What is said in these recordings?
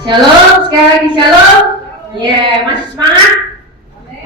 Shalom, sekali lagi shalom. Masih semangat?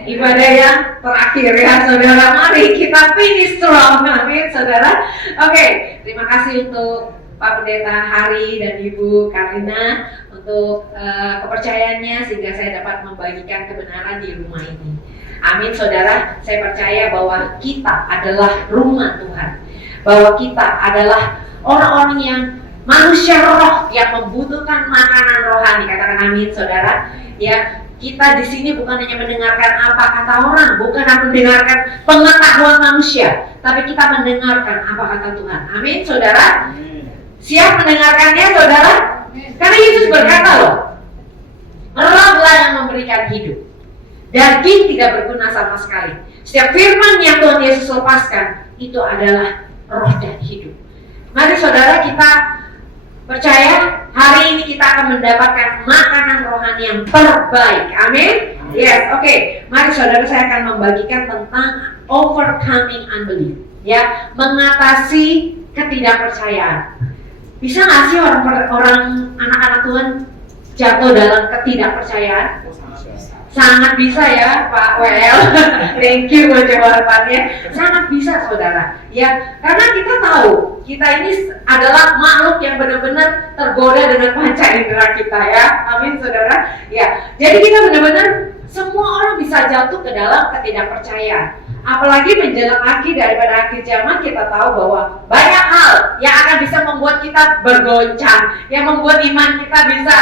Ibadah yang terakhir ya saudara. Mari kita finish strong, amin saudara. Oke, terima kasih untuk Pak Pendeta Hari dan Ibu Karina untuk kepercayaannya sehingga saya dapat membagikan kebenaran di rumah ini. Amin saudara, saya percaya bahwa kita adalah rumah Tuhan, bahwa kita adalah orang-orang yang manusia roh yang membutuhkan makanan rohani. Katakan amin saudara. Ya, kita di sini bukan hanya mendengarkan apa kata orang, bukan mendengarkan pengetahuan manusia, tapi kita mendengarkan apa kata Tuhan. Amin saudara. Siap mendengarkannya saudara? Karena Yesus berkata loh, rohlah yang memberikan hidup, daging tidak berguna sama sekali. Setiap firman yang Tuhan Yesus lepaskan itu adalah roh dan hidup. Mari saudara, kita percaya hari ini kita akan mendapatkan makanan rohani yang terbaik. Amin. Yes, oke. Mari saudara, saya akan membagikan tentang overcoming unbelief. Ya, mengatasi ketidakpercayaan. Bisa nggak sih orang anak-anak Tuhan jatuh dalam ketidakpercayaan? Sangat bisa ya Pak WL. Thank you buat jawabannya. Sangat bisa saudara. Ya, karena kita tahu kita ini adalah makhluk yang benar-benar tergoda dengan panca indera kita ya. Amin saudara. Ya, jadi kita benar-benar semua orang bisa jatuh ke dalam ketidakpercayaan. Apalagi menjelang akhir daripada akhir zaman, kita tahu bahwa banyak hal yang akan bisa membuat kita bergoncang, yang membuat iman kita bisa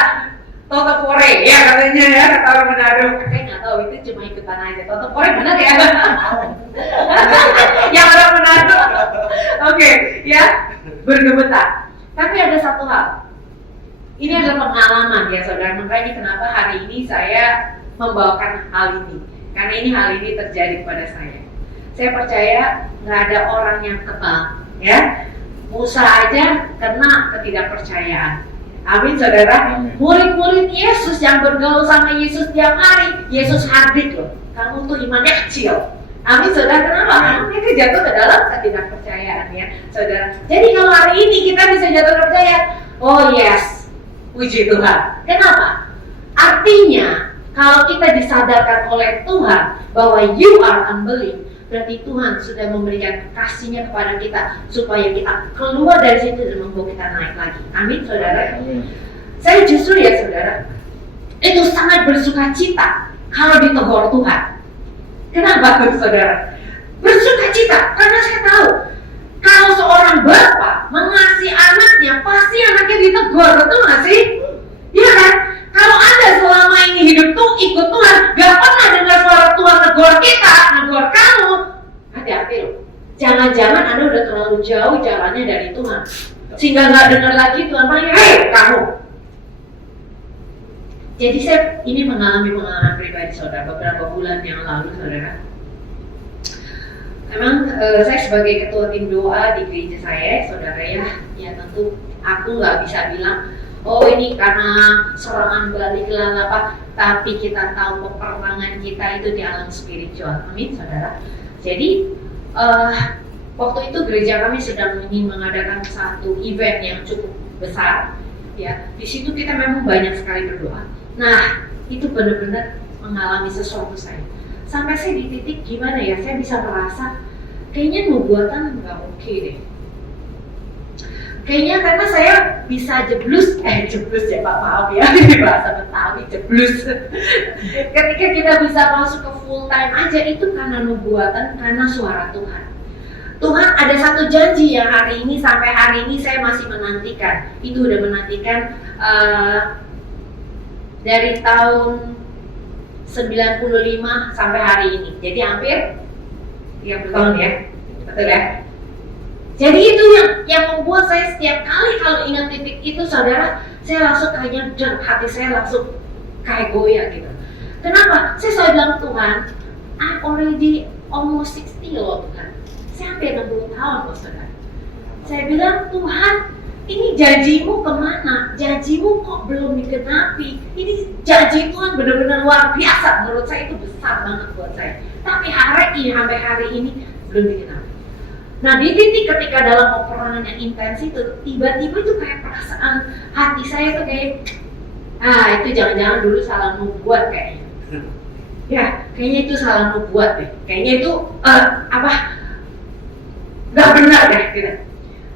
Toto Kore, ya katanya ya, kata orang Manado. Saya nggak tahu, itu cuma ikutan aja. Toto Kore benar ya? Yang orang Manado. Oke, ya, bergemetar. Tapi ada satu hal. Ini adalah pengalaman ya saudara. Makanya kenapa hari ini saya membawakan hal ini. Karena hal ini terjadi kepada saya. Saya percaya nggak ada orang yang kebal, ya. Musa aja kena ketidakpercayaan. Amin saudara. Murid-murid Yesus yang bergaul sama Yesus tiap hari, Yesus hardik loh. Kamu tuh imannya kecil. Amin saudara. Kenapa? Karena mereka jatuh ke dalam ketidakpercayaan ya saudara. Jadi kalau hari ini kita bisa jatuh percaya, oh yes, puji Tuhan. Kenapa? Artinya kalau kita disadarkan oleh Tuhan bahwa you are unbelief, berarti Tuhan sudah memberikan kasih-Nya kepada kita supaya kita keluar dari situ dan membawa kita naik lagi. Amin, saudara. Saya justru ya, saudara, itu sangat bersuka cita kalau ditegur Tuhan. Kenapa, saudara? Bersuka cita karena saya tahu kalau seorang bapak mengasihi anaknya, pasti anaknya ditegur, betul nggak sih? Iya kan? Kalau Anda selama ini hidup tuh ikut Tuhan, gak pernah dengar suara Tuhan negur kita, negur kamu, hati-hati loh. Jangan-jangan Anda udah terlalu jauh jalannya dari Tuhan, sehingga gak dengar lagi Tuhan panggil, hei kamu. Jadi saya ini mengalami pengalaman pribadi saudara beberapa bulan yang lalu saudara. Memang saya sebagai ketua tim doa di gereja saya saudara ya tentu aku gak bisa bilang oh ini karena serangan balik apa, tapi kita tahu peperangan kita itu di alam spiritual. Amin saudara. Jadi waktu itu gereja kami sedang ingin mengadakan satu event yang cukup besar ya. Di situ kita memang banyak sekali berdoa. Nah itu benar-benar mengalami sesuatu saya. Sampai saya di titik gimana ya, saya bisa merasa kayaknya nubuatan nggak oke deh. Kayaknya karena saya bisa jeblus ya Pak, maaf ya, ini bahasa Betawi, jeblus. Ketika kita bisa masuk ke full time aja, itu karena nubuatan, karena suara Tuhan. Tuhan ada satu janji yang hari ini, sampai hari ini saya masih menantikan. Itu udah menantikan dari tahun 95 sampai hari ini. Jadi hampir 30 tahun ya, betul ya? Jadi itu yang membuat saya setiap kali kalau ingat titik itu saudara, saya langsung kayaknya hati saya langsung kayak goyah gitu. Kenapa? Saya selalu bilang Tuhan, I'm already almost 60 loh Tuhan. Saya hampir 60 tahun loh saudara. Saya bilang Tuhan, ini janjimu kemana? Janjimu kok belum digenapi? Ini janji Tuhan benar-benar luar biasa. Menurut saya itu besar banget buat saya. Tapi sampai hari ini belum digenapi. Nah di titik ketika dalam peperangan yang intens itu, tiba-tiba tuh kayak perasaan hati saya tuh kayak Itu jangan-jangan dulu salah nubuat kayaknya. Ya, kayaknya itu salah nubuat deh. Kayaknya itu nggak benar deh gitu.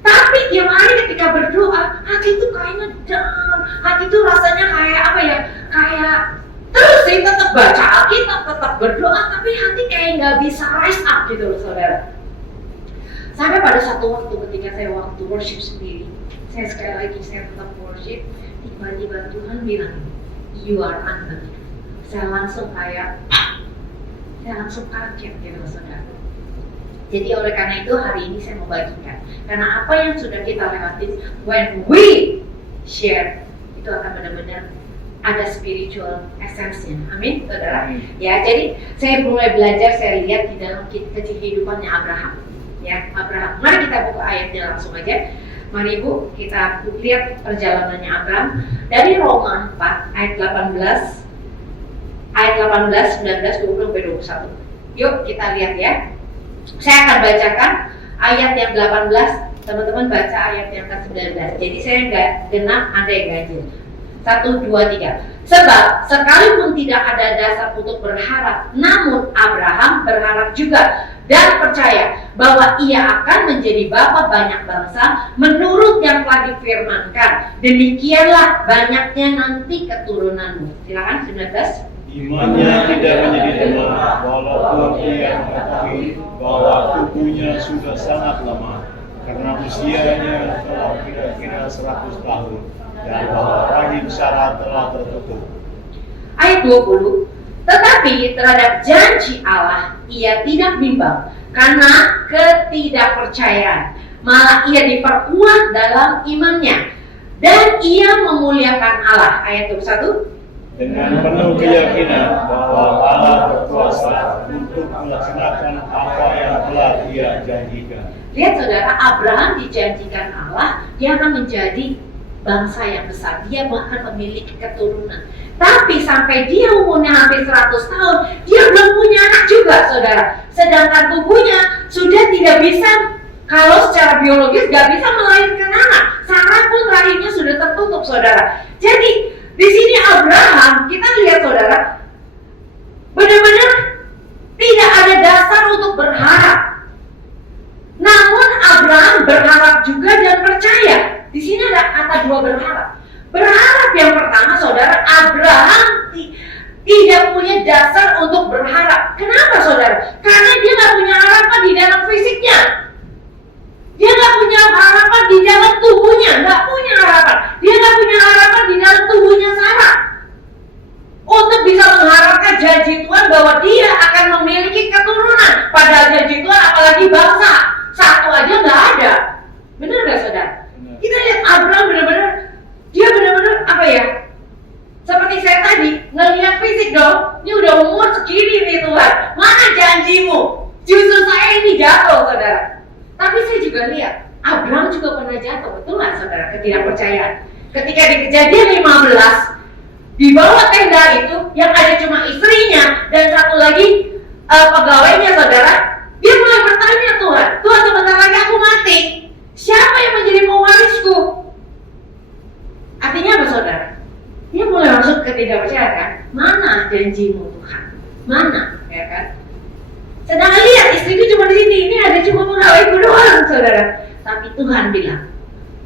Tapi tiap hari ketika berdoa, hati itu kayaknya down, hati itu rasanya kayak terus sih tetap baca Alkitab, tetap berdoa, tapi hati kayak nggak bisa rise up gitu loh saudara. Sampai pada satu waktu ketika saya waktu worship sendiri, saya tetap worship, tiba-tiba Tuhan bilang, you are unbelievable. Saya langsung kaget gitu loh saudara. Jadi oleh karena itu hari ini saya mau bagikan, karena apa yang sudah kita lewati, when we share, itu akan benar-benar ada spiritual essence-nya. Amin, saudara. Ya, jadi saya mulai belajar, saya lihat di dalam kehidupannya Abraham. Ya, Abraham. Mari kita buka ayatnya langsung aja. Mari Ibu, kita lihat perjalanannya Abraham dari Roma 4 ayat 18, 19, 20 sampai 21. Yuk kita lihat ya. Saya akan bacakan ayat yang 18, teman-teman baca ayat yang ke-19. Jadi saya nggak genap, Anda yang ganjil. 1, 2, 3. Sebab sekalipun tidak ada dasar untuk berharap, namun Abraham berharap juga dan percaya bahwa ia akan menjadi bapa banyak bangsa menurut yang telah difirmankan. Demikianlah banyaknya nanti keturunanmu. Silakan 19. Imannya tidak menjadi lemah, walaupun ia mengetahui bahwa tubuhnya sudah sangat lemah, karena usianya telah kira-kira 100 tahun, dan bahwa rahim Sarah telah tertutup. Ayat 20. Tetapi terhadap janji Allah ia tidak bimbang karena ketidakpercayaan, malah ia diperkuat dalam imannya dan ia memuliakan Allah. Ayat 21. Dengan penuh keyakinan bahwa Allah berkuasa untuk melaksanakan apa yang telah Ia janjikan. Lihat saudara, Abraham dijanjikan Allah, dia akan menjadi bangsa yang besar, dia bahkan memiliki keturunan. Tapi sampai dia umurnya hampir 100 tahun, dia belum punya anak juga saudara. Sedangkan tubuhnya sudah tidak bisa, kalau secara biologis gak bisa melahirkan anak. Sarah pun rahimnya sudah tertutup saudara. Jadi di sini Abraham, kita lihat saudara, benar-benar tidak ada dasar untuk berharap. Namun Abraham berharap juga dan percaya. Di sini ada kata dua berharap. Berharap yang pertama saudara, Abraham tidak punya dasar untuk berharap. Kenapa saudara? Karena dia nggak punya harapan di dalam fisiknya. Dia nggak punya harapan di dalam tubuhnya, nggak punya harapan. Dia nggak punya harapan di dalam tubuhnya Sarah untuk bisa mengharapkan janji Tuhan bahwa dia akan memiliki keturunan. Padahal janji Tuhan apalagi bangsa satu aja nggak ada. Benar nggak saudara? Kita lihat Abraham benar-benar, dia benar-benar seperti saya tadi ngelihat fisik dong. Ini udah umur segini nih Tuhan, mana janjimu? Justru saya ini jatuh saudara. Tapi saya juga lihat, Abraham juga pernah jatuh, betul nggak saudara? Ketidakpercayaan. Ketika di Kejadian 15, di bawah tenda itu, yang ada cuma istrinya dan satu lagi pegawainya saudara, dia mulai bertanya Tuhan sebentar lagi aku mati, siapa yang menjadi pewarisku? Artinya apa saudara? Dia mulai masuk ketidakpercayaan kan? Mana janjimu Tuhan? Mana? Ya kan? Sedangkan lihat istriku cuma di sini, ini ada cuma pegawaiku doang, saudara. Tapi Tuhan bilang,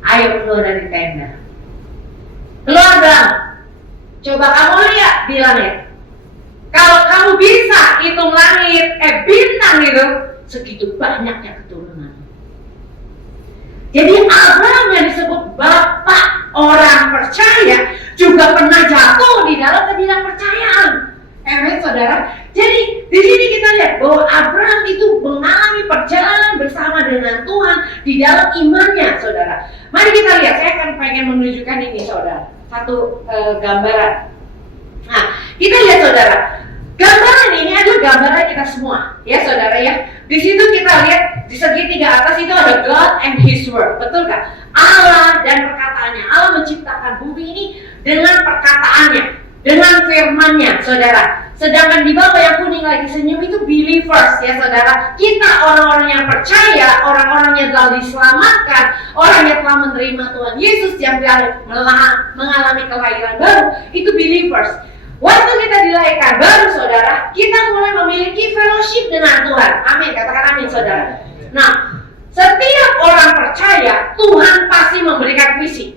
ayo keluar dari tenda. Keluar bang. Coba kamu lihat di langit. Kalau kamu bisa hitung langit, bintang itu, segitu banyaknya keturunan. Jadi Abraham yang disebut bapak orang percaya juga pernah jatuh di dalam ketidakpercayaan. Amin saudara. Jadi di sini kita lihat bahwa Abraham itu mengalami perjalanan bersama dengan Tuhan di dalam imannya saudara. Mari kita lihat, saya akan pengen menunjukkan ini saudara. Satu gambaran. Nah, kita lihat saudara. Gambaran ini adalah gambaran kita semua, ya saudara ya. Di situ kita lihat di segitiga atas itu ada God and His Word, betul kan? Allah dan perkataannya. Allah menciptakan bumi ini dengan perkataannya, dengan firman-Nya, saudara. Sedangkan di bawah yang kuning lagi senyum itu believers ya saudara. Kita orang-orang yang percaya, orang-orang yang telah diselamatkan, orang yang telah menerima Tuhan Yesus yang telah mengalami kelahiran baru, itu believers. Waktu kita dilahirkan baru saudara, kita mulai memiliki fellowship dengan Tuhan. Amin, katakan amin saudara. Nah, setiap orang percaya, Tuhan pasti memberikan visi.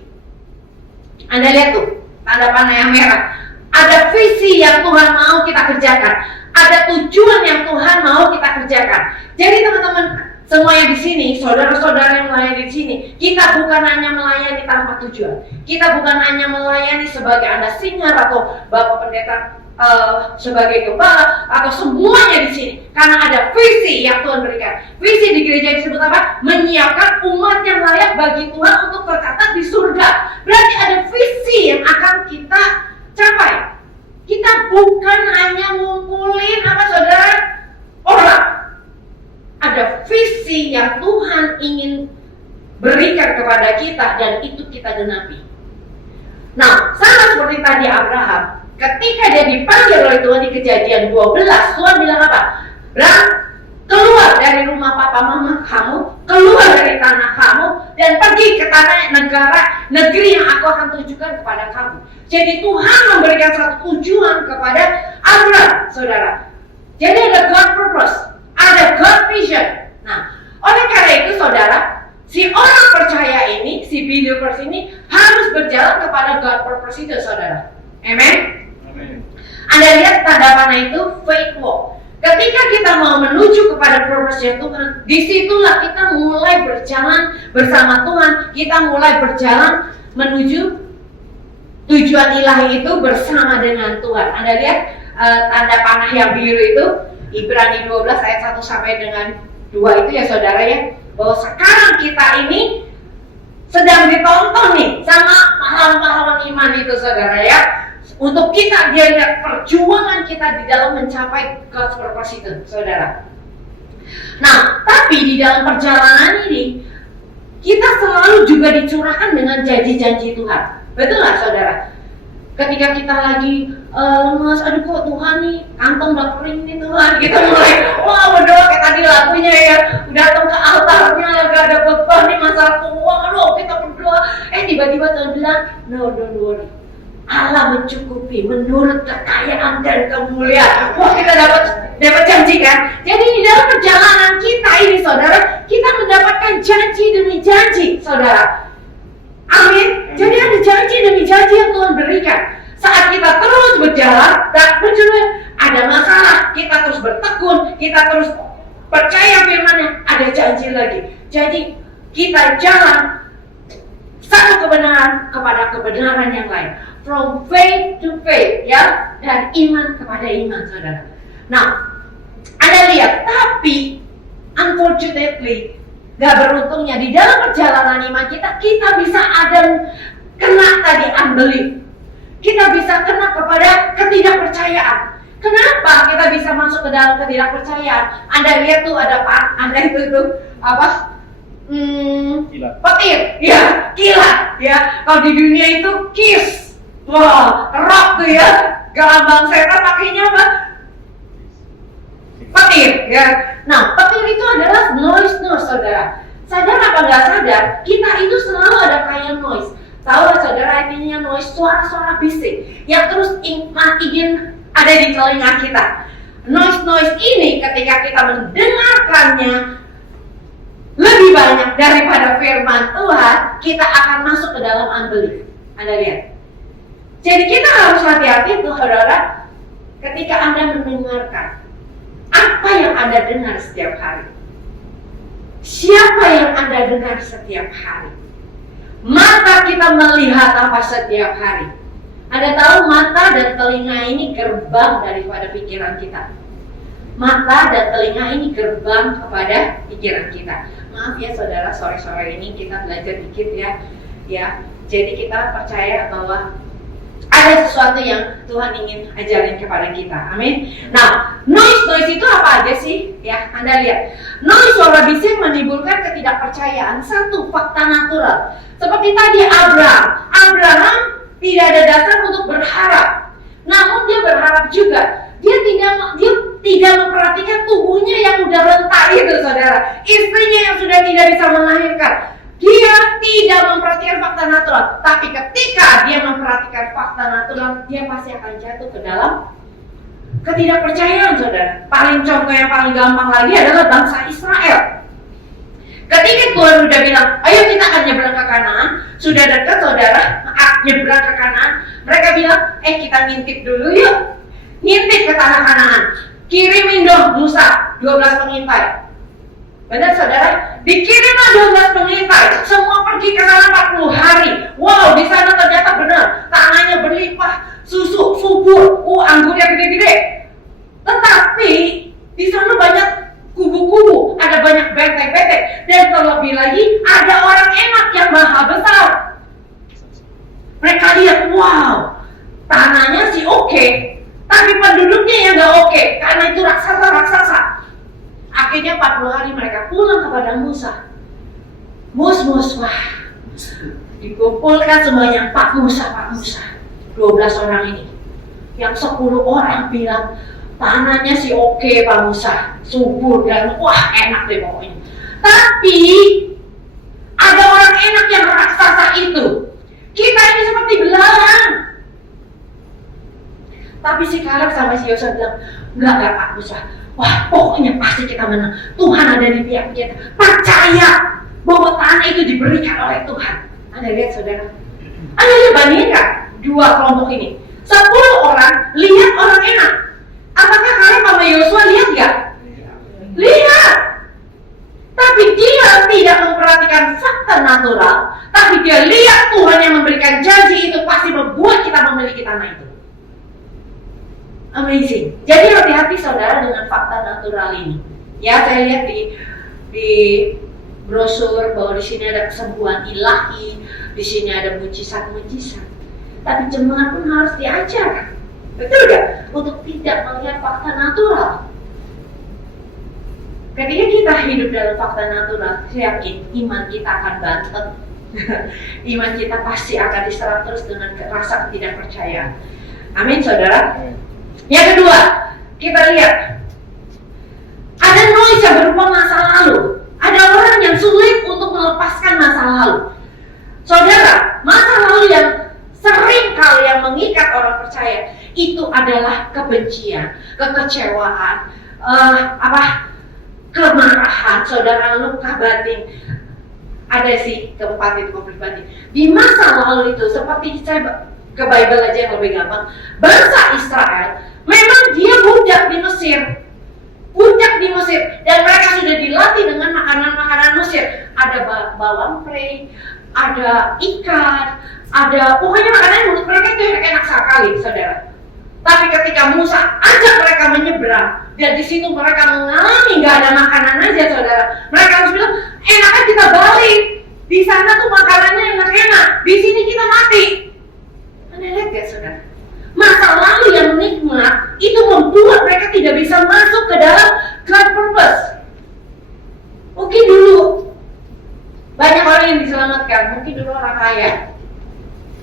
Anda lihat tuh, tanda panah yang merah. Ada visi yang Tuhan mau kita kerjakan. Ada tujuan yang Tuhan mau kita kerjakan. Jadi teman-teman semuanya di sini, saudara-saudara yang melayani di sini, kita bukan hanya melayani tanpa tujuan. Kita bukan hanya melayani sebagai Anda singar atau Bapak Pendeta sebagai gembala atau semuanya di sini. Karena ada visi yang Tuhan berikan. Visi di gereja disebut apa? Menyiapkan umat yang layak bagi Tuhan untuk tercatat di surga. Berarti ada visi yang akan kita capai. Kita bukan hanya ngumpulin apa saudara orang. Ada visi yang Tuhan ingin berikan kepada kita dan itu kita genapi. Nah, sama seperti tadi Abraham, ketika dia dipanggil oleh Tuhan di Kejadian 12, Tuhan bilang apa? Abraham, keluar dari rumah papa mama kamu, keluar dari tanah kamu, dan pergi ke tanah negeri yang aku akan tunjukkan kepada kamu. Jadi Tuhan memberikan satu tujuan kepada Abraham, saudara. Jadi ada God purpose, ada God vision. Nah, oleh karena itu saudara, si orang percaya ini, si believers ini harus berjalan kepada God purpose itu, saudara. Amen. Anda lihat tanda panah itu faith walk. Ketika kita mau menuju kepada purpose Tuhan, disitulah kita mulai berjalan bersama Tuhan. Kita mulai berjalan menuju tujuan ilahi itu bersama dengan Tuhan. Anda lihat tanda panah yang biru itu, Ibrani 12 ayat 1 sampai dengan 2 itu ya saudara ya. Bahwa sekarang kita ini sedang ditonton nih sama pahlawan-pahlawan iman itu saudara ya. Untuk kita dia lihat perjuangan kita di dalam mencapai God's purpose itu, saudara. Nah, tapi di dalam perjalanan ini kita selalu juga dicurahkan dengan janji-janji Tuhan. Betul nggak, saudara? Ketika kita lagi lemas, aduh kok Tuhan nih kantong udah kering nih Tuhan, kita mulai wah berdoa kayak tadi lagunya ya, datang ke altarnya lagi ada beban nih masalah keuangan, aduh kita berdoa, tiba-tiba Tuhan bilang, no don't worry. Allah mencukupi menurut kekayaan dan kemuliaan. Wah, kita dapat janji kan? Jadi di dalam perjalanan kita ini saudara, kita mendapatkan janji demi janji, saudara. Amin. Jadi ada janji demi janji yang Tuhan berikan. Saat kita terus berjalan, dan ada masalah, kita terus bertekun, kita terus percaya firman-Nya, ada janji lagi. Jadi kita jalan satu kebenaran kepada kebenaran yang lain. From faith to faith, ya, dari iman kepada iman, saudara. Nah, Anda lihat, tapi unfortunately, gak beruntungnya di dalam perjalanan iman kita bisa ada kena tadi unbelief. Kita bisa kena kepada ketidakpercayaan. Kenapa kita bisa masuk ke dalam ketidakpercayaan? Anda lihat tuh ada Anda itu tuh apa? Petir, ya, kilat, ya. Kalau di dunia itu kiss. Wah, rock tuh ya. Gelambang setan pakainya apa? Petir, ya. Nah, petir itu adalah noise, saudara. Sadar apa nggak sadar? Kita itu selalu ada kayak noise. Tahu lah saudara, artinya noise, suara-suara bisik yang terus ingin ada di telinga kita. Noise ini ketika kita mendengarkannya lebih banyak daripada firman Tuhan, kita akan masuk ke dalam unbelief. Anda lihat. Jadi kita harus hati-hati tuh saudara, ketika Anda mendengarkan apa yang Anda dengar setiap hari. Siapa yang Anda dengar setiap hari? Mata kita melihat apa setiap hari? Anda tahu mata dan telinga ini gerbang daripada pikiran kita. Mata dan telinga ini gerbang kepada pikiran kita. Maaf ya saudara, sore-sore ini kita belajar dikit ya. Jadi kita percaya bahwa ada sesuatu yang Tuhan ingin ajarin kepada kita. Amin. Nah, noise itu apa aja sih? Ya, Anda lihat. Noise suara bising menimbulkan ketidakpercayaan. Satu, fakta natural. Seperti tadi Abraham tidak ada dasar untuk berharap. Namun dia berharap juga dia tidak memperhatikan tubuhnya yang udah rentah itu, saudara. Istrinya yang sudah tidak bisa melahirkan. Dia tidak memperhatikan fakta natural. Tapi ketika dia memperhatikan fakta natural, dia pasti akan jatuh ke dalam ketidakpercayaan, saudara. Contoh yang paling gampang lagi adalah bangsa Israel. Ketika Tuhan udah bilang, ayo kita akan nyebrang ke Kanaan, sudah dekat, saudara, nyebrang ke Kanaan. Mereka bilang, kita ngintip dulu yuk. Ngintip ke tanah Kanaan. Kirimin dong Musa 12 pengintai. Benar, saudara? Dikirimlah 12 pengintai. Semua pergi ke sana 40 hari. Wow, di sana ternyata benar. Tanahnya berlimpah, susu, subur, anggurnya gede-gede. Tetapi di sana banyak kubu-kubu, ada banyak benteng-benteng, dan terlebih lagi ada orang enak yang maha besar. Mereka lihat, wow, tanahnya sih oke, tapi penduduknya yang nggak oke, karena itu raksasa-raksasa. Akhirnya 40 hari mereka pulang kepada Musa. Wah, dikumpulkan semuanya, Pak Musa, 12 orang ini. Yang 10 orang bilang, tanahnya sih oke Pak Musa, subur dan wah enak deh pokoknya. Tapi ada orang enak yang raksasa itu. Kita ini seperti belalang. Tapi si Kaleb sama si Yosua bilang, enggak Pak Musa. Wah, pokoknya pasti kita menang. Tuhan ada di pihak kita. Percaya bahwa tanah itu diberikan oleh Tuhan. Anda lihat, saudara. Anda lihat, bandingkan dua kelompok ini. 10 orang lihat orang enak. Apakah Kaleb sama Yosua lihat nggak? Lihat. Tapi dia tidak memperhatikan fakta natural. Tapi dia lihat Tuhan yang memberikan janji itu pasti membuat kita memiliki tanah itu. Amazing. Jadi hati-hati, saudara, dengan fakta natural ini. Ya, saya lihat di brosur bahwa di sini ada kesembuhan ilahi, di sini ada mujizat-mujizat. Tapi jemaat pun harus diajar, betul gak? Untuk tidak melihat fakta natural. Ketika kita hidup dalam fakta natural, saya yakin iman kita akan banteng. Iman kita pasti akan diserang terus dengan rasa ketidakpercayaan. Amin, saudara. Yang kedua, kita lihat ada noise yang berupa masa lalu. Ada orang yang sulit untuk melepaskan masa lalu. Saudara, masa lalu yang sering kali yang mengikat orang percaya itu adalah kebencian, kekecewaan, kemarahan, saudara, luka batin. Ada sih keempat itu konflik batin. Di masa lalu itu, seperti saya ke Bible aja yang lebih gampang, bangsa Israel memang dia budak di Mesir. Dan mereka sudah dilatih dengan makanan-makanan Mesir. Ada bawang prei, ada ikan, ada pokoknya makanan menurut mereka itu enak sekali, saudara. Tapi ketika Musa ajak mereka menyeberang, dan di situ mereka mengalami nggak ada makanan aja, saudara. Mereka harus bilang, enaknya kita balik. Di sana tuh makanannya enak-enak, di sini kita mati. Anda lihat ya, saudara? Masa lalu yang nikmat itu membuat mereka tidak bisa masuk ke dalam God purpose. Mungkin dulu banyak orang yang diselamatkan, mungkin dulu orang kaya.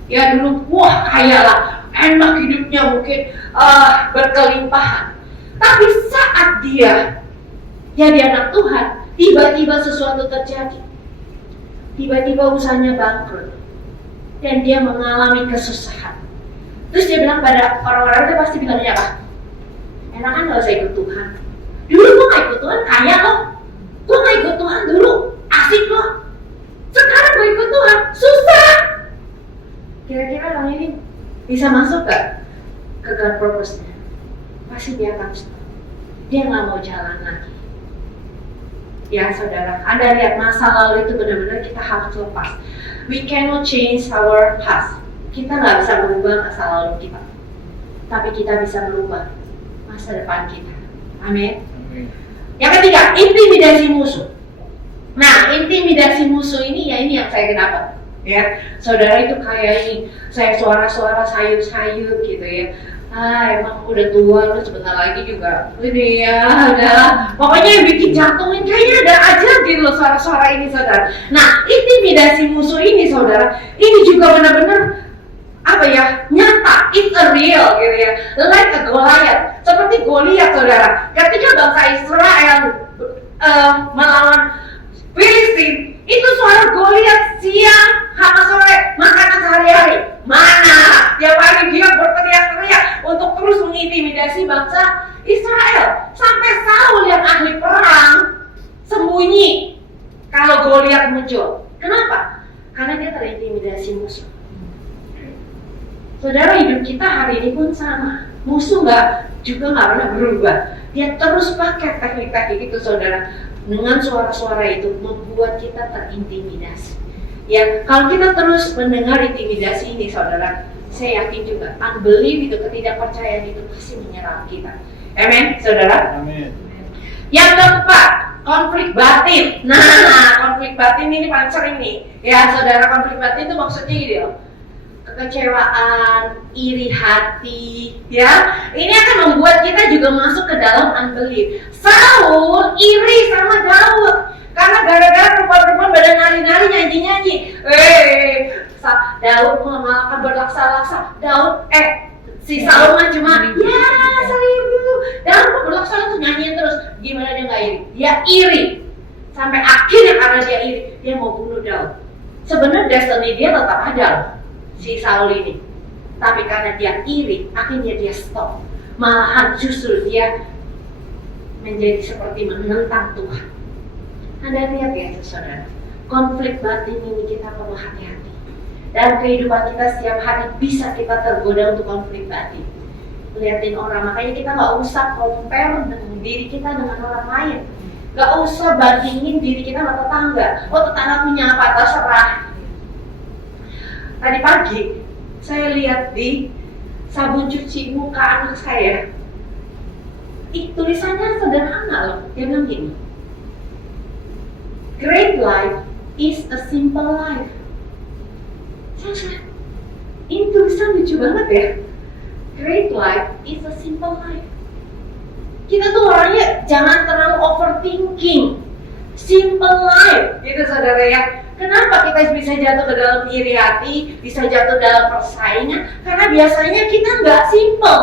Ya dulu, wah kaya lah, enak hidupnya mungkin berkelimpahan. Tapi saat dia jadi anak Tuhan, tiba-tiba sesuatu terjadi. Tiba-tiba usahanya bangkrut. Dan dia mengalami kesusahan. Terus dia bilang pada orang-orang, dia pasti bilangnya apa? Enakan gak usah ikut Tuhan. Dulu gue gak ikut Tuhan, kaya loh. Gue gak ikut Tuhan dulu, asik loh. Sekarang gue ikut Tuhan, susah. Kira-kira orang ini bisa masuk gak ke God purpose-nya? Pasti dia akan stop. Dia gak mau jalan lagi. Ya saudara, Anda lihat masa lalu itu benar-benar kita harus lepas. We cannot change our past. Kita nggak bisa merubah masa lalu kita, tapi kita bisa merubah masa depan kita. Amin. Yang ketiga, intimidasi musuh. Nah, intimidasi musuh ini yang saya kenapa? Ya, saudara itu kayak ini, saya suara-suara sayup-sayup gitu ya. Emang udah tua, lu sebentar lagi juga ini ya, udah. Pokoknya yang bikin jatuhin kayaknya ada aja gitu loh suara-suara ini, saudara. Nah, intimidasi musuh ini, saudara, ini juga benar-benar nyata it's a real gitu ya. Like a Goliath, seperti Goliat saudara. Ketika bangsa Israel melawan Filistin, itu suara Goliat siang sama sore, makanan sehari-hari. Mana? Tiap hari dia berteriak-teriak untuk terus mengintimidasi bangsa Israel. Sampai Saul yang ahli perang sembunyi kalau Goliat muncul. Kenapa? Karena dia terintimidasi musuh. Saudara, hidup kita hari ini pun sama. Musuh juga nggak pernah berubah. Dia terus pakai teknik-teknik itu, saudara. Dengan suara-suara itu membuat kita terintimidasi. Ya, kalau kita terus mendengar intimidasi ini, saudara, saya yakin juga unbelief itu, ketidakpercayaan itu pasti menyerang kita. Amin, saudara. Amin. Yang keempat, konflik batin. Nah, konflik batin ini paling sering nih. Ya, saudara, konflik batin itu maksudnya gini loh. Kekecewaan, iri hati, ya. Ini akan membuat kita juga masuk ke dalam unbelief. Saul iri sama Daud karena gara-gara perempuan-perempuan pada nari-nari, nyanyi-nyanyi. Daud malah berlaksa-laksa. Si Saul mah cuma ya 1000. Daud berlaksa-laksa nyanyiin terus. Gimana dia nggak iri? Dia iri. Sampai akhirnya karena dia iri, dia mau bunuh Daud. Sebenarnya destiny dia tetap ada, si Saul ini, tapi karena dia iri, akhirnya dia stop. Malahan justru dia menjadi seperti menentang Tuhan. Anda lihat ya, saudara, konflik batin ini kita perlu hati-hati. Dan kehidupan kita setiap hari bisa kita tergoda untuk konflik batin. Lihatin orang, makanya kita nggak usah compare dengan diri kita dengan orang lain. Nggak usah bandingin diri kita sama tetangga. Oh, tetangga punya apa, terserah. Tadi pagi, saya lihat di sabun cuci muka anak saya. Tulisannya sederhana loh, dia bilang gini. Great life is a simple life. Ini tulisan lucu banget ya. Great life is a simple life. Kita tuh orangnya jangan terlalu overthinking. Simple life, gitu saudara ya. Kenapa kita bisa jatuh ke dalam iri hati, bisa jatuh dalam persaingan? Karena biasanya kita nggak simple.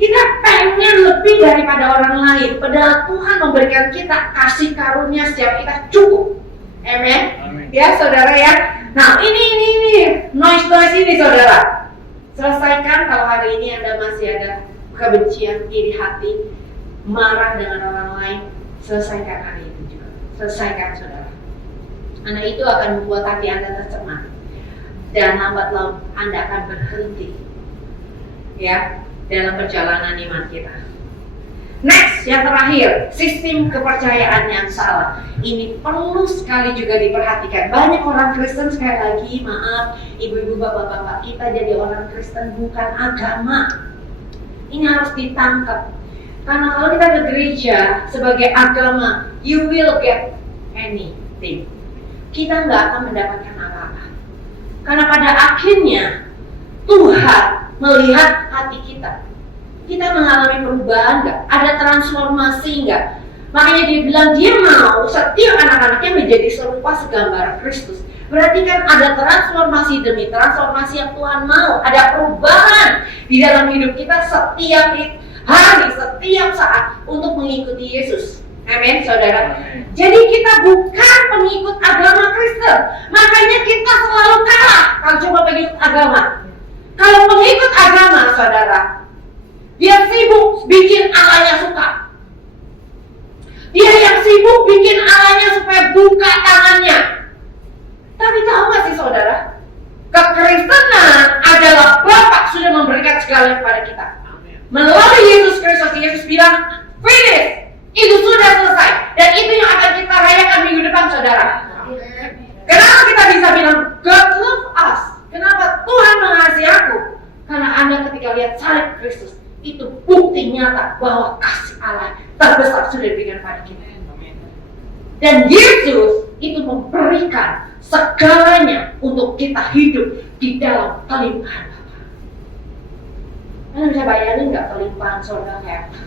Kita pengen lebih daripada orang lain. Padahal Tuhan memberikan kita kasih karunia setiap kita cukup. Amen. Ya saudara ya. Nah ini noise ini saudara. Selesaikan kalau hari ini Anda masih ada kebencian, iri hati, marah dengan orang lain. Selesaikan hari itu juga. Selesaikan saudara. Karena itu akan membuat hati Anda tercemar dan lambat laun Anda akan berhenti ya dalam perjalanan iman kita. Next, yang terakhir, sistem kepercayaan yang salah. Ini perlu sekali juga diperhatikan. Banyak orang Kristen, sekali lagi maaf ibu-ibu, bapak-bapak, kita jadi orang Kristen bukan agama. Ini harus ditangkap. Karena kalau kita ke gereja sebagai agama, you will get anything. Kita nggak akan mendapatkan apa-apa. Karena pada akhirnya Tuhan melihat hati kita. Kita mengalami perubahan nggak? Ada transformasi nggak? Makanya dia bilang dia mau setiap anak-anaknya menjadi serupa segambaran Kristus. Berarti kan ada transformasi demi transformasi yang Tuhan mau. Ada perubahan di dalam hidup kita setiap hari, setiap saat untuk mengikuti Yesus. Amin, saudara. Jadi kita bukan pengikut agama Kristen. Makanya kita selalu kalah kalau coba pengikut agama. Kalau pengikut agama, saudara, dia sibuk bikin Allahnya suka. Dia yang sibuk bikin Allahnya supaya buka tangannya. Tapi tahu gak sih saudara? Kekristenan adalah Bapa sudah memberikan segalanya kepada kita. Melalui Yesus Kristus, Yesus bilang, finish. Itu sudah selesai. Dan itu yang akan kita rayakan minggu depan, saudara. Kenapa kita bisa bilang God love us? Kenapa Tuhan mengasihi aku? Karena Anda ketika lihat salib Kristus, itu bukti nyata bahwa kasih Allah terbesar sudah diberikan pada kita. Dan Yesus itu memberikan segalanya untuk kita hidup di dalam kelimpahan Bapa. Anda bisa bayangin nggak kelimpahan surga kayak apa?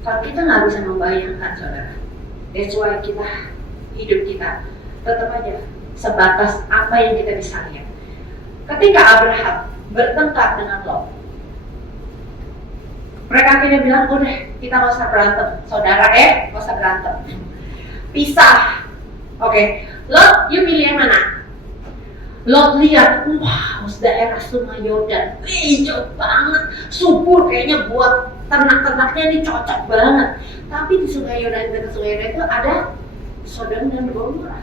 Kalau kita nggak bisa membayangkan, saudara, that's why hidup kita tetap aja sebatas apa yang kita bisa lihat. ketika Abraham bertengkar dengan Lot, mereka akhirnya bilang, udah kita gak usah berantem, saudara gak usah berantem, pisah. Oke, Lot, you pilih yang mana? Lot lihat, wah, daerah Sungai Yordan, hijau banget, subur, kayaknya buat ternak-ternaknya ini cocok banget. Tapi di Sungai Yordan, dekat Sungai Yordan itu ada Sodom dan Gomora.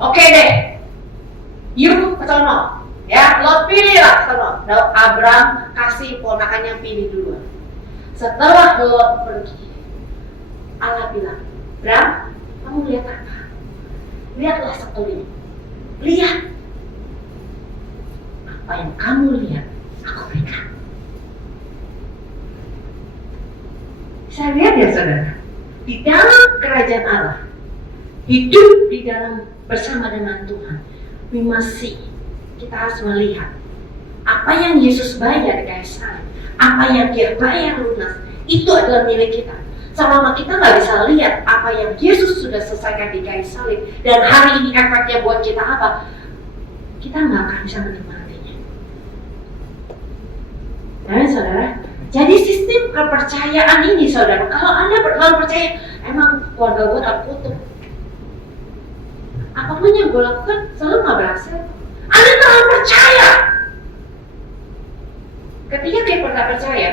Oke deh, you ke sono, ya, Lot pilih lah ke sono. Dan Abraham kasih ponakannya pilih duluan. Setelah Lot pergi, Allah bilang, Abraham, kamu lihat apa? Lihatlah satu ini. Lihat apa yang kamu lihat, aku berikan. Saya lihat ya saudara, di dalam kerajaan Allah, hidup di dalam bersama dengan Tuhan, kita harus melihat apa yang Yesus bayar di kayu salib, apa yang Dia bayar lunas, itu adalah milik kita. Selama kita nggak bisa lihat apa yang Yesus sudah selesaikan di kayu salib, dan hari ini efeknya buat kita apa, kita nggak akan bisa menikmatinya. Ya saudara, jadi sistem kepercayaan ini saudara, kalau Anda terlalu percaya, emang keluarga gue tak kutuk, apapun yang gue lakukan selalu nggak berhasil. Anda terlalu percaya. Ketika kita percaya,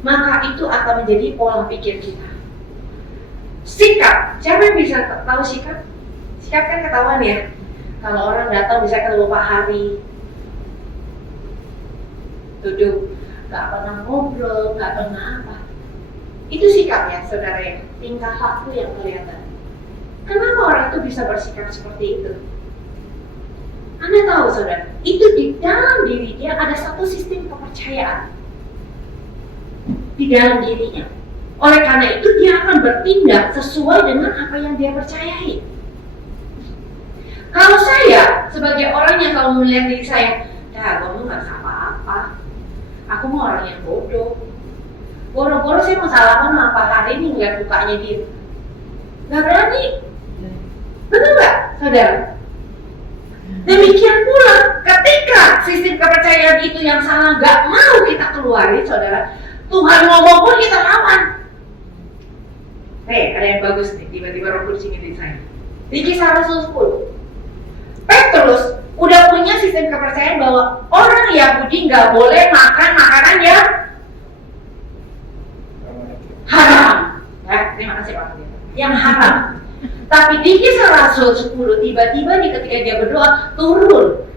maka itu akan menjadi pola pikir kita. Sikap, siapa yang bisa tahu sikap? Sikap kan ketahuan ya. Kalau orang datang bisa ketemu Pak Hari, duduk, gak pernah ngobrol, gak pernah apa. Itu sikap ya saudara ya, tingkah laku yang kelihatan. Kenapa orang itu bisa bersikap seperti itu? Anda tahu saudara, itu di dalam diri dia ada satu sistem kepercayaan di dalam dirinya. Oleh karena itu dia akan bertindak sesuai dengan apa yang dia percayai. Kalau saya sebagai orang yang kalau melihat diri saya, kamu nggak sama apa, aku mau orang yang bodoh. Boro-boro saya mau salaman sama Pak Hari ini ngeliat mukanya dia, nggak berani. Betul nggak, saudara? Demikian pula ketika sistem kepercayaan itu yang salah nggak mau kita keluarin, saudara, Tuhan ngomong pun kita lawan. Ada yang bagus nih, tiba-tiba Roh Kudus ingetin saya. Di Kisah Rasul 10, Petrus udah punya sistem kepercayaan bahwa orang Yahudi nggak boleh makan makanan yang haram. Terima kasih Pak. Yang haram. Tapi di Kisah Rasul 10, tiba-tiba nih ketika dia berdoa, turun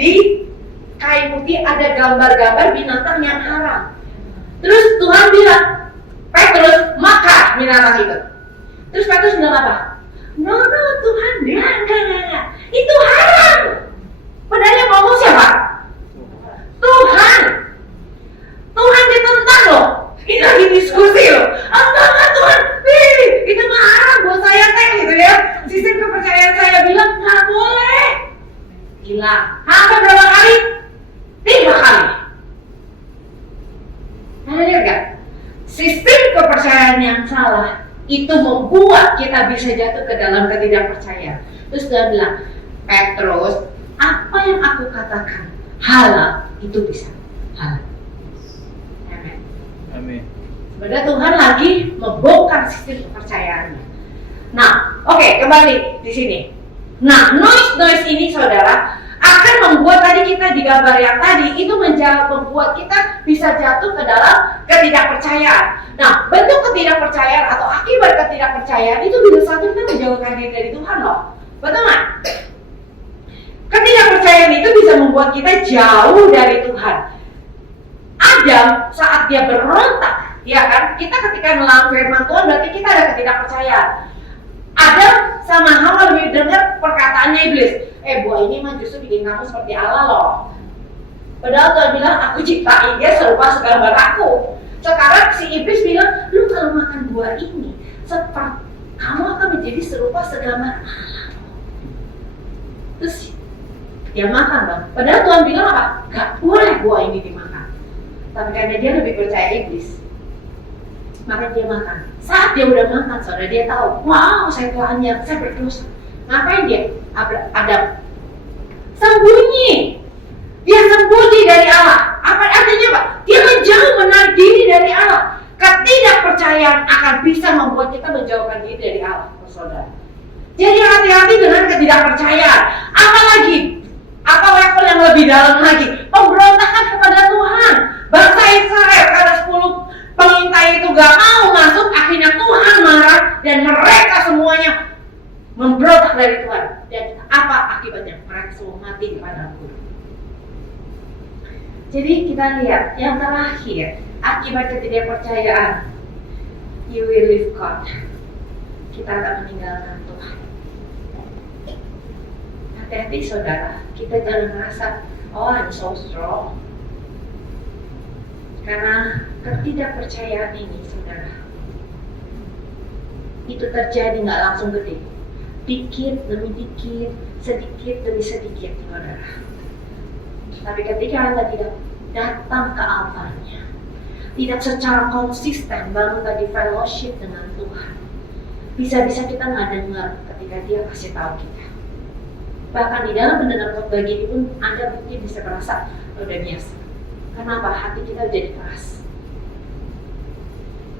di kain putih ada gambar-gambar binatang yang haram. Terus Tuhan bilang, Petrus, makan binatang itu. Terus Petrus bilang apa? No Tuhan, enggak. Itu haram. Padahal yang ngomong siapa? Tuhan. Tuhan ditentang loh. Ini lagi diskusi loh. Enggak Tuhan, itu mah haram buat saya teh gitu ya. Sistem kepercayaan saya bilang nggak boleh. Gila. Hampir berapa kali? 3 kali. Anda lihat gak? Sistem kepercayaan yang salah itu membuat kita bisa jatuh ke dalam ketidakpercayaan. Terus dia bilang, Petrus, apa yang aku katakan halal itu bisa halal. Amin. Amin. Sebenarnya Tuhan lagi membongkar sistem kepercayaannya. Nah, oke, kembali di sini. Nah, noise ini saudara akan membuat tadi kita di gambar yang tadi itu membuat kita bisa jatuh ke dalam ketidakpercayaan. Nah, bentuk ketidakpercayaan atau akibat ketidakpercayaan itu bisa satu kita menjauhkan diri dari Tuhan loh. Betul nggak? Ketidakpercayaan itu bisa membuat kita jauh dari Tuhan. Adam saat dia berontak, ya kan? Kita ketika melawan firman Tuhan berarti kita ada ketidakpercayaan. Adam sama Hawa lebih dengar perkataannya iblis. Buah ini mah justru bikin kamu seperti Allah loh. Padahal Tuhan bilang, aku ciptain dia serupa segambar aku. Sekarang si iblis bilang, lu kalau makan buah ini, kamu akan menjadi serupa segambar Allah. Terus dia makan bang. Padahal Tuhan bilang apa? Gak boleh buah ini dimakan. Tapi karena dia lebih percaya iblis, maka dia makan. Saat dia udah makan, saudara dia tahu, wow saya telanjang, saya berdosa. Ngapain dia? Adam Sembunyi. Dia sembunyi dari Allah. Apa artinya, Pak? Dia menjauh, menarik diri dari Allah. Ketidakpercayaan akan bisa membuat kita menjauhkan diri dari Allah, saudara. Jadi hati-hati dengan ketidakpercayaan. Apalagi, apa level yang lebih dalam lagi? Pemberontakan kepada Tuhan. Bangsa Israel karena 10 pengintai itu gak mau masuk, akhirnya Tuhan marah dan mereka semuanya memberontak dari Tuhan. Dan apa akibatnya? Mereka semua mati di padang gurun. Jadi kita lihat yang terakhir, akibat ketidakpercayaan, you will leave God. Kita akan meninggalkan Tuhan. Hati-hati saudara, kita jangan merasa, oh I'm so strong. Karena ketidakpercayaan ini, saudara, itu terjadi nggak langsung gede, dikit demi dikit, sedikit demi sedikit, saudara. Tapi ketika Anda tidak datang ke altarnya, tidak secara konsisten bangun tadi fellowship dengan Tuhan, bisa-bisa kita nggak dengar ketika Dia kasih tahu kita. Bahkan di dalam mendengar khotbah gini pun Anda mungkin bisa merasa udah biasa. Kenapa? Hati kita jadi keras.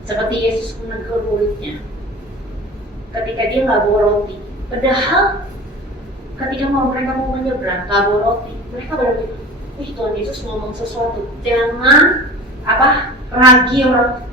Seperti Yesus menegur muridnya ketika dia nggak bawa roti. Padahal ketika mereka mau menyeberang nggak bawa roti, mereka berpikir, Tuhan Yesus ngomong sesuatu. Jangan ragi orang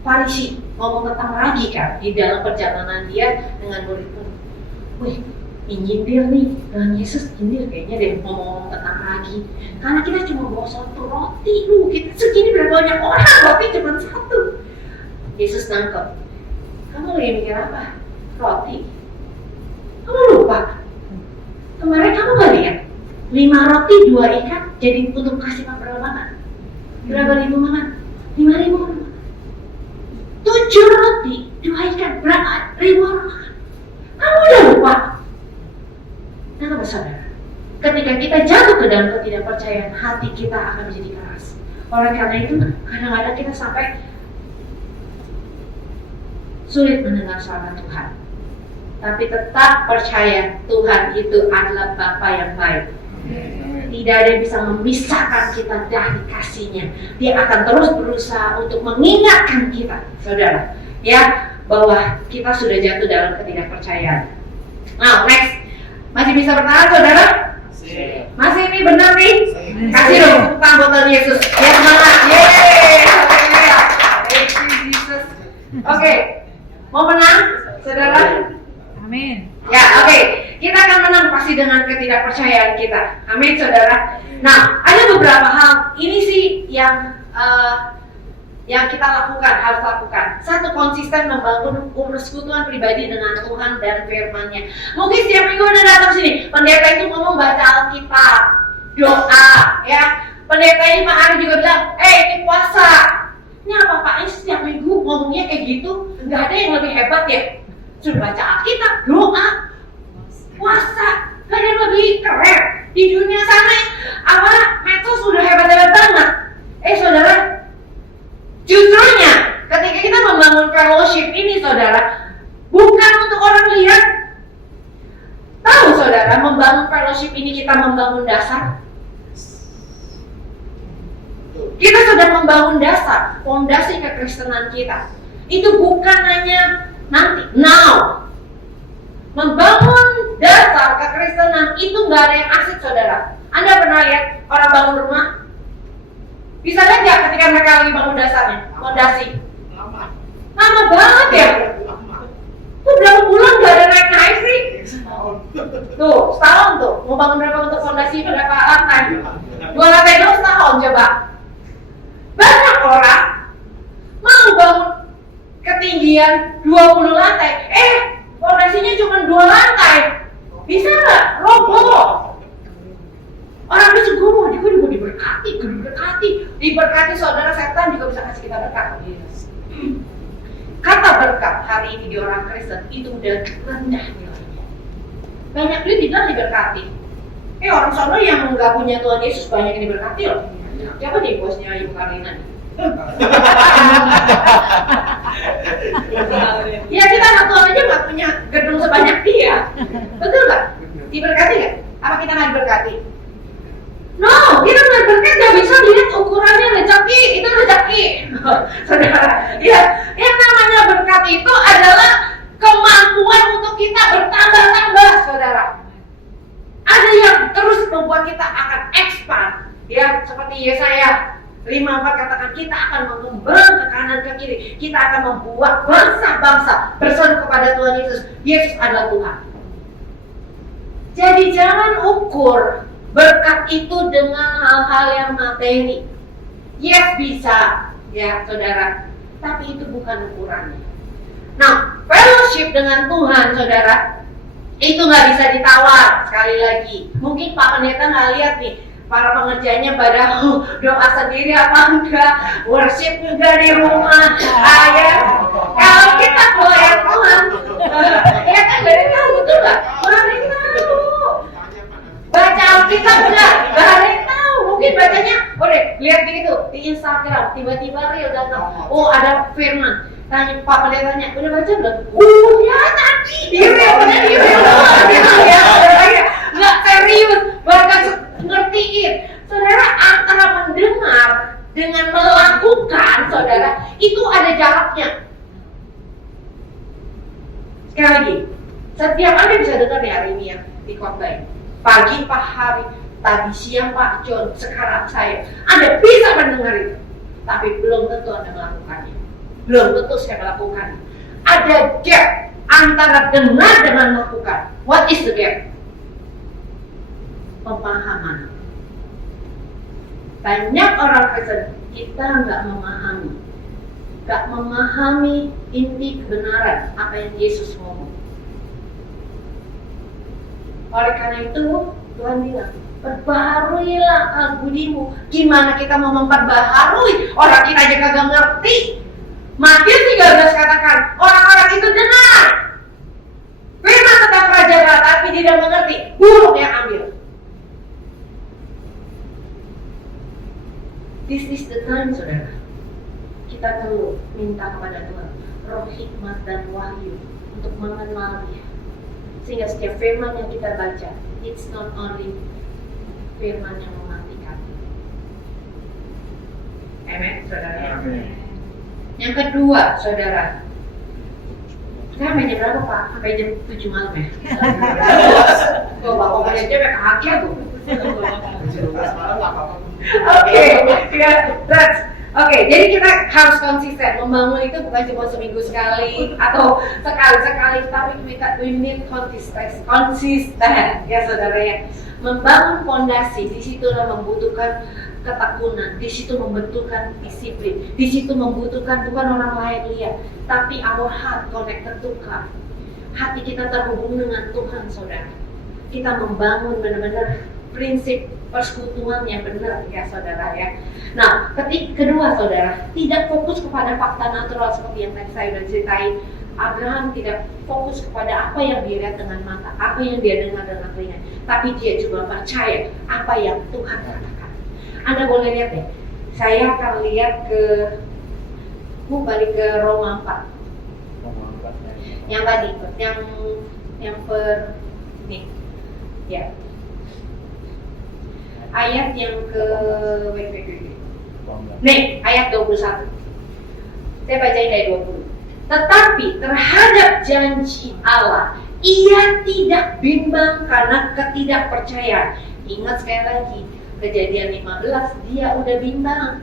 Farisi, ngomong tentang ragi kan di dalam perjalanan dia dengan murid-murid. Nyindir nih, Tuhan Yesus nyindir kayaknya deh ngomong tentang ragi. Karena kita cuma bawa 1 roti, kita segini berapa banyak orang, roti cuma 1. Yesus nangkep, kamu lagi mikir apa? Roti? Kamu lupa? Kemarin kamu gak lihat 5 roti 2 ikan jadi untuk kasih berapa makan? Berapa ribu makan? 5.000 orang makan. 7 roti 2 ikan berapa ribu orang makan? Kamu udah lupa? Nah, saudara, ketika kita jatuh ke dalam ketidakpercayaan, hati kita akan menjadi keras. Oleh karena itu, kadang-kadang kita sampai sulit mendengar suara Tuhan. Tapi tetap percaya Tuhan itu adalah Bapa yang baik. Tidak ada yang bisa memisahkan kita dari kasih-Nya. Dia akan terus berusaha untuk mengingatkan kita, saudara, ya, bahwa kita sudah jatuh dalam ketidakpercayaan. Now, next. Masih bisa bertahan, saudara? Masih ini benar nih? Kasih dong tepuk tangan buat Tuhan Yesus. Ya, semangat. Yeay. Thank you, Jesus. Oke. Mau menang, saudara? Amin. Ya, oke. Kita akan menang pasti dengan ketidakpercayaan kita. Amin, saudara. Nah, ada beberapa hal. Ini sih yang kita harus lakukan. 1, konsisten membangun persekutuan pribadi dengan Tuhan dan firman-Nya. Mungkin setiap minggu Anda datang sini, pendeta itu ngomong baca Alkitab, doa, ya. Pendeta ini Pak Ari juga bilang, ini puasa. Ini apa Pak? Ini setiap minggu ngomongnya kayak gitu, nggak ada yang lebih hebat ya? Sudah baca Alkitab, doa, puasa, nggak ada yang lebih keren. Di dunia sana, medsos sudah hebat-hebat banget. Saudara, justrunya, ketika kita membangun fellowship ini, saudara, bukan untuk orang lihat. Tahu, saudara, membangun fellowship ini kita membangun dasar. Kita sudah membangun dasar, fondasi kekristenan kita. Itu bukan hanya nanti, now. Membangun dasar kekristenan itu nggak ada yang asik, saudara. Anda pernah lihat orang bangun rumah? Bisa lihat nggak ketika mereka lagi bangun dasarnya, fondasi? Lama banget ya. Tuh berapa bulan nggak ada naik sih? Tuh setahun tuh. Mau bangun berapa untuk fondasi berapa lantai? 2 lantai dong setahun coba. Banyak orang mau bangun ketinggian 20 lantai. Fondasinya cuma 2 lantai. Bisa nggak? Roboh. Orang itu gue mau diberkati, diberkati saudara, setan juga bisa kasih kita berkat. Kata berkat hari ini di orang Kristen itu udah rendah nilainya. Banyak duit dibilang diberkati. Orang sana yang nggak punya Tuhan Yesus banyak yang diberkati loh. Siapa nih bosnya Ibu Karina? Ya kita anak Tuhan aja nggak punya gedung sebanyak dia, betul nggak? Diberkati nggak? Apa kita nggak diberkati? No, kita nggak berkat nggak bisa lihat ukurannya rezeki, itu rezeki. Saudara, ya, yang namanya berkat itu adalah kemampuan untuk kita bertambah-tambah, saudara. Ada yang terus membuat kita akan expand, ya, seperti Yesaya 5:4 katakan kita akan mengembang ke kanan ke kiri, kita akan membuat bangsa-bangsa berseru kepada Tuhan Yesus. Yesus adalah Tuhan. Jadi jangan ukur berkat itu dengan hal-hal yang materi. Yes, bisa, ya saudara, tapi itu bukan ukurannya. Nah, fellowship dengan Tuhan, saudara, itu nggak bisa ditawar. Sekali lagi, mungkin Pak Pendeta nggak lihat nih para pengerjanya pada doa sendiri apa enggak, worship juga di rumah. Ya, kalau kita pelayan Tuhan, ya kan dari tahu, betul nggak? Dari tahu. Baca Alkitab enggak? Dari tahu. Mungkin bacanya, lihat begitu di Instagram, tiba-tiba Rio datang, ada firman. Tanya Pak Pendetanya, udah baca belum? Ya tadi di Rio nggak serius, bahkan ngertiin. Saudara, antara mendengar dengan melakukan, saudara, itu ada jaraknya. Sekali lagi, setiap Anda bisa dengar nih hari ini yang di khotbah. Pagi Pak Hari, tadi siang Pak John, sekarang saya. Anda bisa mendengar itu, tapi belum tentu Anda melakukannya. Belum tentu saya melakukannya. Ada gap antara dengar dengan melakukan. What is the gap? Pemahaman. Banyak orang Kristen kita nggak memahami inti kebenaran apa yang Yesus ngomong. Oleh karena itu Tuhan bilang, perbaharuilah akal budimu. Gimana kita mau memperbaharui orang kita aja kagak ngerti? Matius 13 katakan, orang-orang itu dengar firman tentang kerajaan Allah tapi tidak mengerti, buruk yang ambil. This is the time, saudara. Kita perlu minta kepada Tuhan roh hikmat dan wahyu untuk mengenal Dia. Sehingga setiap firman yang kita baca, it's not only firman yang mematikan. Amen, saudara. Amen. Yang kedua, saudara, sampai jam berapa Pak? Sampai jam 7 malam ya? Bapak aja sampai kaget tuh. Oke, jadi kita harus konsisten. Membangun itu bukan cuma seminggu sekali atau sekali-sekali, tapi we need konsisten, ya saudara ya. Membangun fondasi, di situlah membutuhkan ketekunan, di situ membutuhkan disiplin, di situ membutuhkan bukan orang lain lihat, tapi our heart connected to God. Hati kita terhubung dengan Tuhan, saudara. Kita membangun benar-benar prinsip persekutuan yang benar, ya saudara ya. Nah, kedua saudara, tidak fokus kepada fakta natural seperti yang tadi saya sudah ceritain. Abraham tidak fokus kepada apa yang dia lihat dengan mata, apa yang dia dengar dengan telinga, tapi dia juga percaya apa yang Tuhan katakan. Anda boleh lihat deh, saya akan lihat balik ke Roma 4. Yang tadi, yang nih, ya. Ayat yang nih, ayat 21. Saya bacain dari 20. Tetapi terhadap janji Allah, ia tidak bimbang karena ketidakpercayaan. Ingat sekali lagi, Kejadian 15, dia udah bimbang.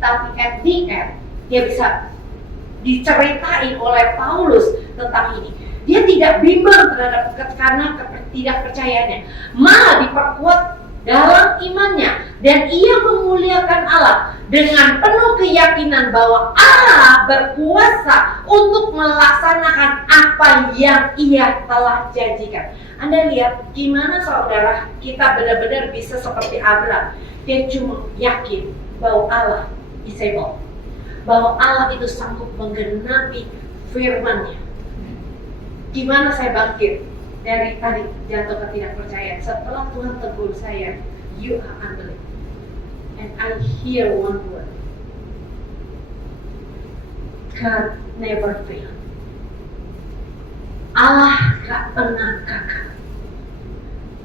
Tapi at the end, dia bisa diceritain oleh Paulus tentang ini. Dia tidak bimbang karena ketidakpercayaannya, malah diperkuat dalam imannya, dan ia memuliakan Allah dengan penuh keyakinan bahwa Allah berkuasa untuk melaksanakan apa yang ia telah janjikan. Anda lihat gimana saudara kita benar-benar bisa seperti Abraham. Dia cuma yakin bahwa Allah is able, bahwa Allah itu sanggup menggenapi firman-Nya. Gimana saya bangkit dari tadi jatuh ketidakpercayaan? Setelah Tuhan tegur saya, you are unbelief, and I hear one word, God never fail. Allah gak pernah gagal.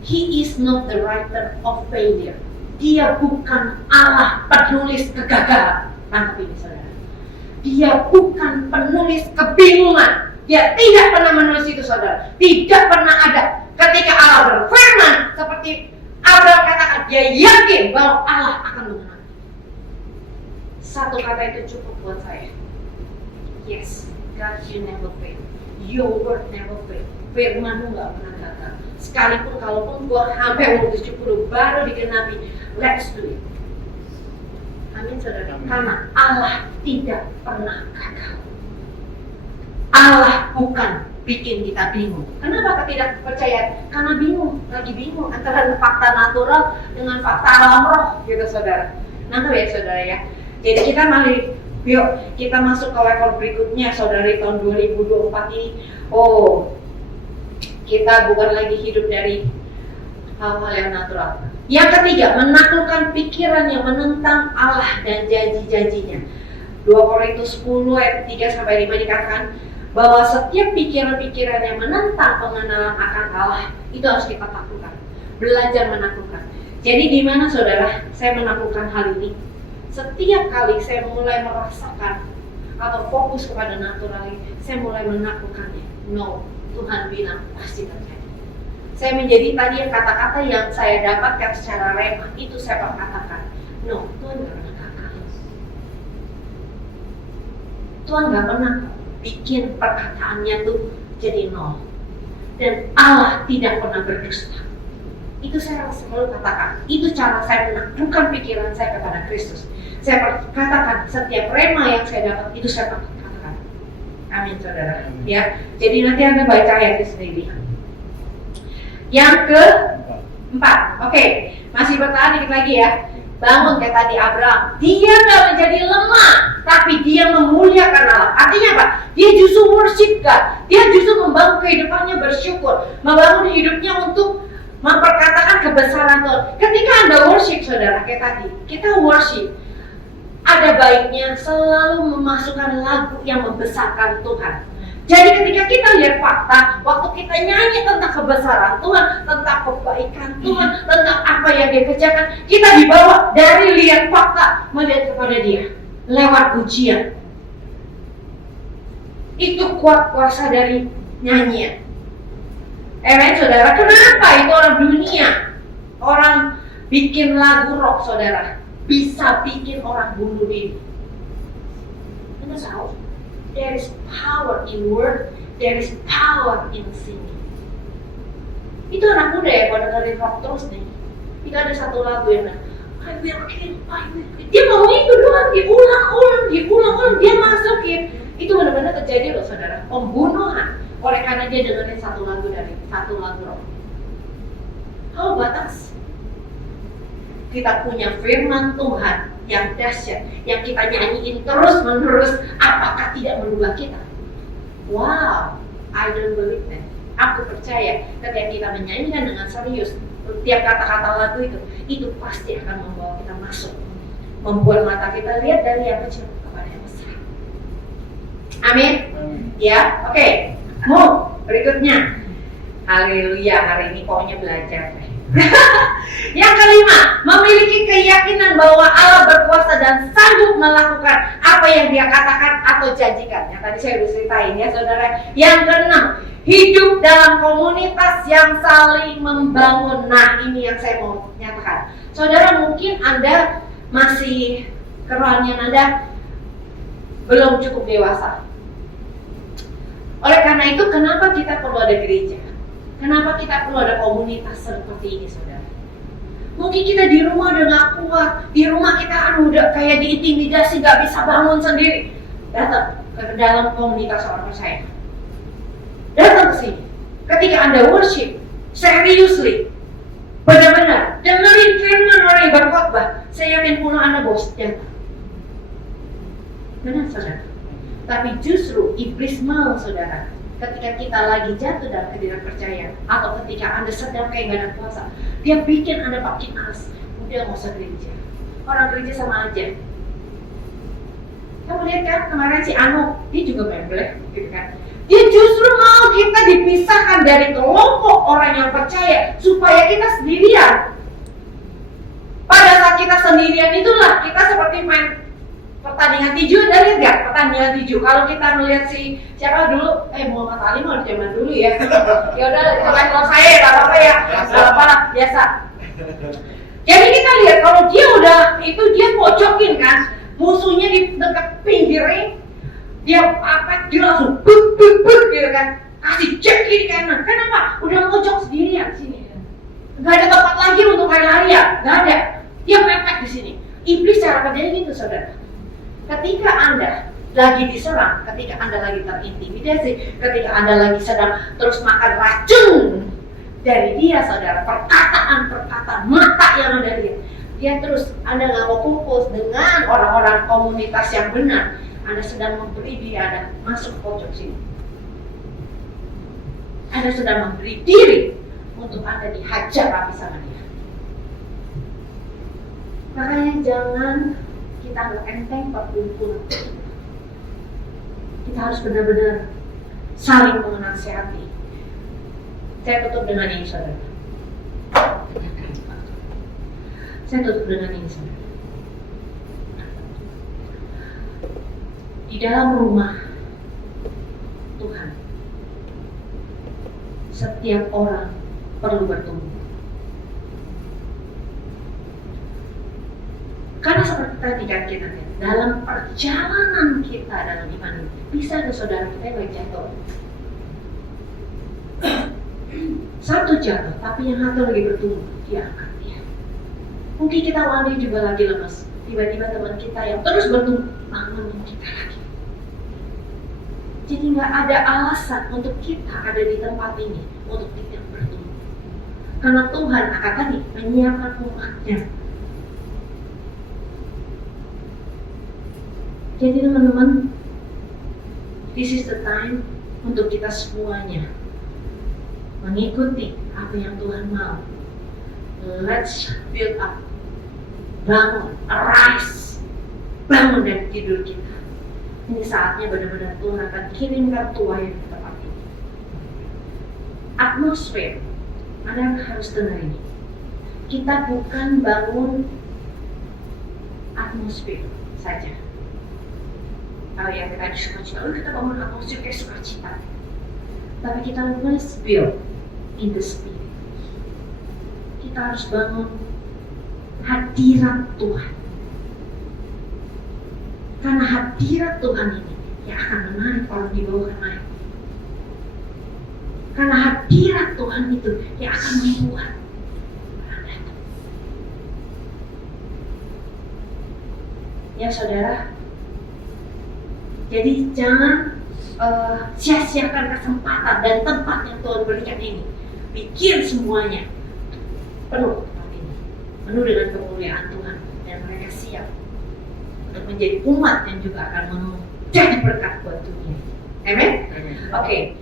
He is not the writer of failure. Dia bukan Allah penulis kegagalan. Tangkap ini saudara. Dia bukan penulis kebingungan. Dia tidak pernah menulis itu saudara. Tidak pernah ada. Ketika Allah berfirman seperti Abraham katakan, dia yakin bahwa Allah akan menang. Satu kata itu cukup buat saya. Yes, God, you never fail. Your word never fail. Firman-Mu gak pernah gagal. Sekalipun kalaupun gua sampai umur 70 baru digenapi, let's do it. Amin saudara. Karena Allah tidak pernah gagal. Allah bukan bikin kita bingung. Kenapa ketidakpercayaan? Karena bingung, lagi bingung antara fakta natural dengan fakta alam roh, gitu saudara. Nangkep ya saudara ya. Jadi kita yuk kita masuk ke level berikutnya saudara di tahun 2024 ini. Oh, kita bukan lagi hidup dari hal-hal yang natural. Yang ketiga, menaklukkan pikiran yang menentang Allah dan janji-janjinya. 2 Korintus 10 ayat 3-5 dikatakan bahwa setiap pikiran-pikiran yang menentang pengenalan akan Allah itu harus kita taklukkan. Belajar menaklukkan. Jadi di mana saudara saya menaklukkan hal ini? Setiap kali saya mulai merasakan atau fokus kepada natural ini, saya mulai menaklukkannya. No, Tuhan bilang pasti terjadi. Saya menjadi tadi yang kata-kata yang saya dapatkan secara rema itu saya perkatakan. No, Tuhan gak pernah gagal. Tuhan gak pernah bikin perkataannya tuh jadi nol. Dan Allah tidak pernah berdusta. Itu saya selalu katakan. Itu cara saya menaklukkan pikiran saya kepada Kristus. Saya katakan setiap rema yang saya dapat itu saya katakan. Amin saudara. Ya, jadi nanti Anda baca ayatnya sendiri. Yang keempat, oke, masih bertahan dikit lagi ya. Bangun kayak tadi Abraham. Dia gak menjadi lemah, tapi dia memuliakan Allah. Artinya apa? Dia justru worship God. Dia justru membangun kehidupannya bersyukur, membangun hidupnya untuk memperkatakan kebesaran Tuhan. Ketika Anda worship saudara kayak tadi, kita worship, ada baiknya selalu memasukkan lagu yang membesarkan Tuhan. Jadi ketika kita lihat fakta, waktu kita nyanyi tentang kebesaran Tuhan, tentang kebaikan Tuhan, tentang apa yang Dia kerjakan, kita dibawa dari lihat fakta melihat kepada Dia lewat pujian. Itu kuat kuasa dari nyanyian. Amen saudara. Kenapa itu orang dunia, orang bikin lagu rock saudara, bisa bikin orang bunuh diri? Anda tahu? There is power in word, there is power in singing. Itu anak muda ya, pada dengerin rock terus nih. Itu ada satu lagu yang bilang, I will kill. Dia ngomong itu doang, diulang-ulang, dia masukin. Itu benar-benar terjadi loh saudara, pembunuhan. Oleh karena dia dengerin satu lagu rock. How batas? Kita punya firman Tuhan yang dahsyat, yang kita nyanyiin terus-menerus, apakah tidak merubah kita? Wow, I don't believe that. Aku percaya ketika kita menyanyikan dengan serius setiap kata-kata lagu itu pasti akan membawa kita masuk, membuat mata kita lihat dari yang kecil kepada yang besar. Amin. Ya, oke. Berikutnya. Haleluya, hari ini pokoknya belajar. Yang kelima, memiliki keyakinan bahwa Allah berkuasa dan sanggup melakukan apa yang Dia katakan atau janjikan. Yang tadi saya udah ceritain ya saudara. Yang keenam, hidup dalam komunitas yang saling membangun. Nah, ini yang saya mau nyatakan. Saudara, mungkin Anda masih kerohanian Anda belum cukup dewasa. Oleh karena itu, kenapa kita perlu ada gereja? Kenapa kita perlu ada komunitas seperti ini, saudara? Mungkin kita di rumah udah gak kuat, di rumah kita udah kayak diintimidasi, gak bisa bangun sendiri. Datang ke dalam komunitas orang percaya. Datang ke sini. Ketika Anda worship, seriously, benar-benar dengerin firman orang yang berkhotbah, saya yakin pulang Anda bos datang. Benar, saudara. Tapi justru iblis mau, saudara, ketika kita lagi jatuh dalam ketidakpercayaan atau ketika Anda sedang kayak gak ada kuasa, dia bikin Anda makin males. Udah gak usah gereja. Orang gereja sama aja. Kamu lihat kan kemarin si Anu, dia juga memblek gitu kan. Dia justru mau kita dipisahkan dari kelompok orang yang percaya supaya kita sendirian. Pada saat kita sendirian itulah kita seperti main pertandingan tinju. Ada lihat nggak pertandingan tinju? Kalau kita melihat si siapa dulu, Muhammad Ali mau zaman dulu ya. Ya udah, kalau saya nggak apa-apa ya, nggak apa biasa. Jadi kita lihat kalau dia udah itu dia pojokin kan, musuhnya di dekat pinggir ring, dia langsung buk gitu kan, kasih cek kiri kanan. Kenapa? Udah mojok sendirian sini. Nggak ada tempat lagi untuk lari-lari ya, nggak ada. Dia mepet di sini. Iblis cara kerjanya gitu, saudara. Ketika Anda lagi diserang, ketika Anda lagi terintimidasi, ketika Anda lagi sedang terus makan racun dari dia, saudara, perkataan mata yang Anda lihat, dia terus Anda nggak mau fokus dengan orang-orang komunitas yang benar. Anda sedang memberi dia Anda masuk pojok sini. Anda sedang memberi diri untuk Anda dihajar habis sama dia. Makanya jangan kita anggap enteng perkumpulan. Kita harus benar-benar saling menasihati. Saya tutup dengan ini, saudara. Di dalam rumah Tuhan, setiap orang perlu bertumbuh. Karena seperti tadi kan kita lihat, dalam perjalanan kita dalam iman ini, bisa ada saudara kita yang jatuh. Satu jatuh, tapi yang satu lagi bertumbuh, dia angkat dia. Mungkin kita awalnya juga lagi lemas, tiba-tiba teman kita yang terus bertumbuh, bangunin kita lagi. Jadi nggak ada alasan untuk kita ada di tempat ini untuk tidak bertumbuh. Karena Tuhan akan tadi menyiapkan umatnya. Jadi teman-teman, this is the time untuk kita semuanya mengikuti apa yang Tuhan mau. Let's build up. Bangun, arise. Bangun dari tidur kita. Ini saatnya benar-benar Tuhan akan kirimkan tuai di tempat ini. Atmosfer, Anda harus dengar ini. Kita bukan bangun atmosfer saja. Kalau yang kita ada sukacita, kita bangun atmosfer kayak sukacita. Tapi kita harus build in the spirit. Kita harus bangun hadirat Tuhan. Karena hadirat Tuhan ini yang akan menarik orang di bawah naik. Karena hadirat Tuhan itu yang akan membuat orang datang. Ya saudara, jadi jangan sia-siakan kesempatan dan tempat yang Tuhan berikan ini. Bikin semuanya penuh tempat ini, penuh dengan kemuliaan Tuhan, dan mereka siap untuk menjadi umat yang juga akan menjadi berkat buat dunia. Amin. Oke.